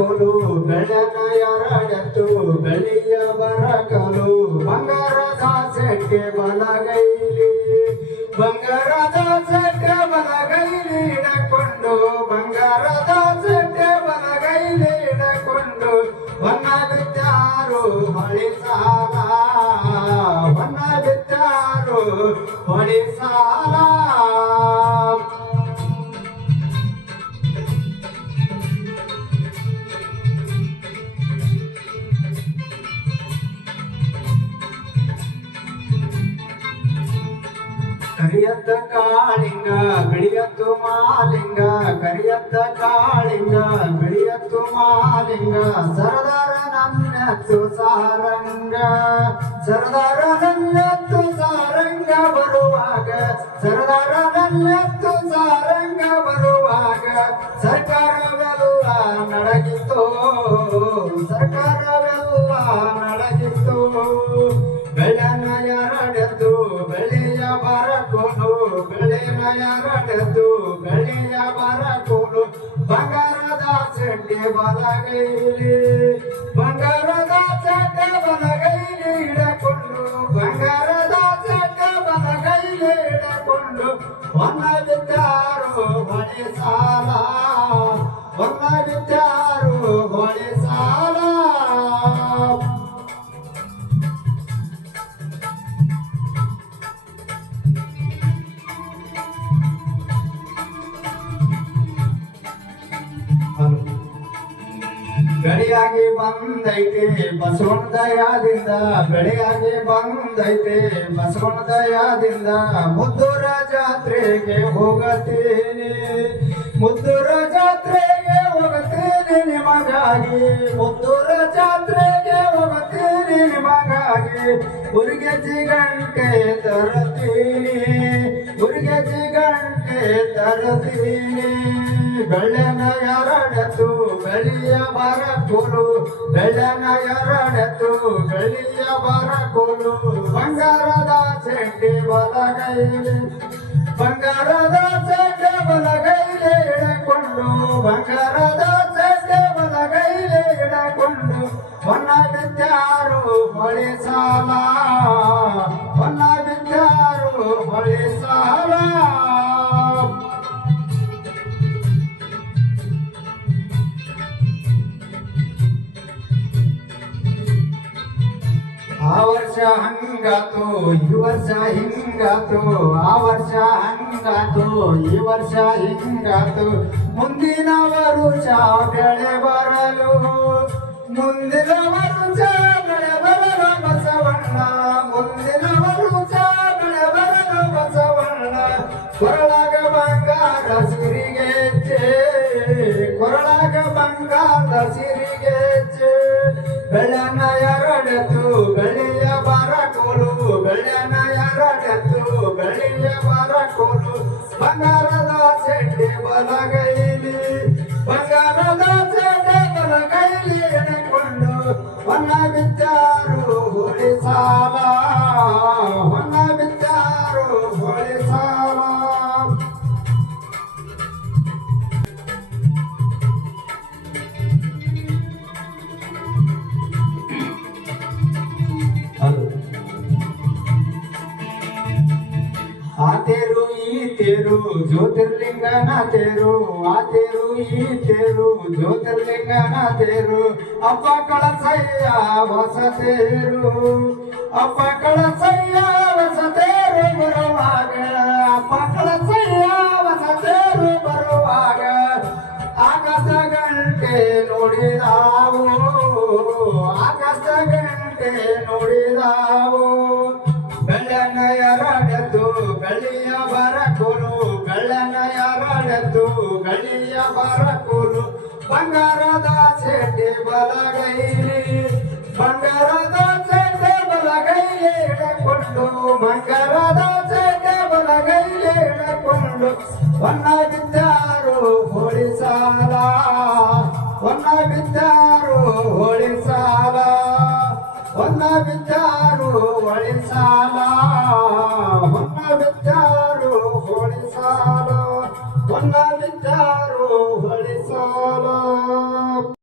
ಬರಕಲು ಬೆಳೆನ ಎರಡೆತ್ತು ಬೆಳೆಯ ಬರಕಲು ಬಂಗಾರದ ಸೆಟ್ಟೆ ಬಲಗೈಲಿ ಬಂಗಾರದ ಸೆಟ್ಟೆ ಬಲಗೈಲಿ ಇಡಕೊಂಡು ಬಂಗಾರದ ಸೆಟ್ಟೆ ಬಲಗೈಲಿ ಇಡಕೊಂಡು ಹೊನ್ನ ಬಿದ್ದಾರು ಹೊಳಿ ಸಾಲ ಹೊನ್ನ ಬಿದ್ದಾರು ಹೊಳಿ ಸಾಲ ಕರಿಯತ್ತ ಕಾಳಿಂಗ ಬಿಳಿಯತ್ತು ಮಾಲಿಂಗ ಕರಿಯತ್ತ ಕಾಳಿಂಗ ಬಿಳಿಯತ್ತು ಮಾಲಿಂಗ ಸರದಾರ ನನ್ನತ್ತು ಸಾರಂಗ ಸರದಾರ ನನ್ನತ್ತು ಸಾರಂಗ ಬರುವಾಗ ಸರದಾರ ನನ್ನತ್ತು ಸಾರಂಗ ಬರುವಾಗ ಸರ್ಕಾರವೆಲ್ಲ ನಡಗಿತ್ತು ಸರ್ಕಾರವೆಲ್ಲ ನಡಗಿತ್ತು ಬೆಳೆನ ಎರಡೆತ್ತು ಬೆಳೆಯ ಬರಕೋನು ಬೆಳೆನ ಎರಡೆತ್ತು ಬೆಳೆಯ ಬರಕೋನು ಬಂಗಾರದ ಸೆಡ್ಡೆ ಬಲಗೈಲಿ ಬಂಗಾರದ ಸೆಡ್ಡೆ ಬಲಗೈಲಿ ಇಡಕೊಂಡು ಬಂಗಾರದ ಸೆಡ್ಡೆ ಬಲಗೈಲಿ ಇಡಕೊಂಡು ಹೊನ್ನ ಬಿದ್ದಾರು ಹೊಳೆ ಸಾಲ ಹೊನ್ನ ಬಿದ್ದಾರು ಹೊಳೆ ಸಾಲ ಬೆಳೆಯಾಗಿ ಬಂದೈತೆ ಬಸವಣ್ಣ ದಯಾದಿಂದ ಬೆಳೆಯಾಗಿ ಬಂದೈತೆ ಬಸವಣ್ಣ ದಯಾದಿಂದ ಮುದ್ದೂರ ಜಾತ್ರೆಗೆ ಹೋಗತೀನಿ ಮುದ್ದೂರ ಜಾತ್ರೆಗೆ ಹೋಗತೀನಿ ನಿಮಗಾಗಿ ಮುದ್ದೂರ ಜಾತ್ರೆಗೆ ಹೋಗತೀನಿ ನಿಮಗಾಗಿ ಉರಿಗೆ ಜಿಗಂಟೆ ತರತೀನಿ ಉರಿಗೆ ಜಿಗಂಟೆ ತರತೀನಿ ಬೆಳೆನ ಎರಡೆತ್ತು ಬೆಳೆಯ ಬರಕೋಲು ಬೆಳೆನ ಎರಡೆತ್ತು ಬೆಳೆಯ ಬರಕೋಲು ಬಂಗಾರದ ಸೆಡ್ಡೆ ಬಲಗೈಲಿ ಬಂಗಾರದ ಸೆಡ್ಡೆ ಬಲಗೈಲಿ ಇಡಕೊಂಡು ಬಂಗಾರದ ಸೆಡ್ಡೆ ಬಲಗೈಲಿ ಇಡಕೊಂಡು ಹೊನ್ನ ಬಿದ್ದಾರು ಹೊಳೆ ಸಾಲ ಹೊನ್ನ ಬಿದ್ದಾರು ಹೊಳೆ ಸಾಲ ಆ ವರ್ಷ ಹಂಗಾತು ಈ ವರ್ಷ ಹಿಂಗಾತು ಆ ವರ್ಷ ಹಂಗಾತು ಈ ವರ್ಷ ಹಿಂಗಾತು ಮುಂದಿನ ವರುಷ ಬೆಳೆ ಬರಲು ಮುಂದಿನ ವರುಷ ಬೆಳೆ ಬರಲು ಬಸವಣ್ಣ ಮುಂದಿನ ವರುಷ ಬೆಳೆ ಬರಲು ಬಸವಣ್ಣ ಕೊರಳಾಗ ಬಂಗಾರ ಸಿರಿಗೆಚ್ಚೆ ಕೊರಳಾಗ ಬಂಗಾರ ಸಿರಿಗೆಚ್ಚೆ ಬೆಳೆನ ಎರಡೆತ್ತು ಬೆಳೆಯ ಬರಕೋಲು ಬೆಳೆನ ಎರಡೆತ್ತು ಬೆಳೆಯ ಬರಕೋಲು ಬಂಗಾರದ ಸೆಡ್ಡೆ ಬಲಗೈಲಿ ಬಂಗಾರದ ಸೆಡ್ಡೆ ಬಲಗೈಲಿ ಎಣಕೊಂಡು ಹೊನ್ನ ಬಿದ್ದಾರು ಹೊಳೆ ಸಾಲ ಹೊನ್ನ ಬಿದ್ದಾರು ಹೊಳೆ ಸಾಲ ಆ ತೇರು ಈ ತೇರು ಜ್ಯೋತಿರ್ಲಿಂಗನ ತೇರು ಆ ತೇರು ಈ ತೇರು ಜ್ಯೋತಿರ್ಲಿಂಗನ ತೇರು ಅಪ್ಪ ಕಳಸಯ್ಯ ಹೊಸ ತೇರು ಅಪ್ಪ ಕಳಸಯ್ಯ ಹೊಸ ತೇರು ಬರುವಾಗ ಅಪ್ಪ ಕಳಸಯ್ಯ ಹೊಸ ತೇರು ಬರುವಾಗ ಆಕಾಶ ಗಂಟೆ ನೋಡಿದಾವು ಆಕಾಶ ಗಂಟೆ ನೋಡಿದಾವು ಬೆಳೆನ ಎರಡೆತ್ತು ಬೆಳೆಯ ಬರಕೋಲು ಬೆಳೆನ ಎರಡೆತ್ತು ಬೆಳೆಯ ಬರಕೋಲು ಬಂಗಾರದ ಸೆಡ್ಡೆ ಬಲಗೈಲಿ ಬಂಗಾರದ ಸೆಡ್ಡೆ ಬಲಗೈಲಿ ಇಡಕೊಂಡು ಬಂಗಾರದ ಸೆಡ್ಡೆ ಬಲಗೈಲಿ ಇಡಕೊಂಡು ಹೊನ್ನ ಬಿದ್ದಾರು ಹೊಳಿ ಸಾಲ ಹೊನ್ನ ಬಿದ್ದಾರು ಹೊಳಿ ಸಾಲ ಹೊನ್ನ ಬಿದ್ದಾರು ಹೊಳಿ ಸಾಲ ಹೊನ್ನ ಬಿದ್ದಾರು ಹೊಳಿ ಸಾಲ ಹೊನ್ನ ಬಿದ್ದಾರು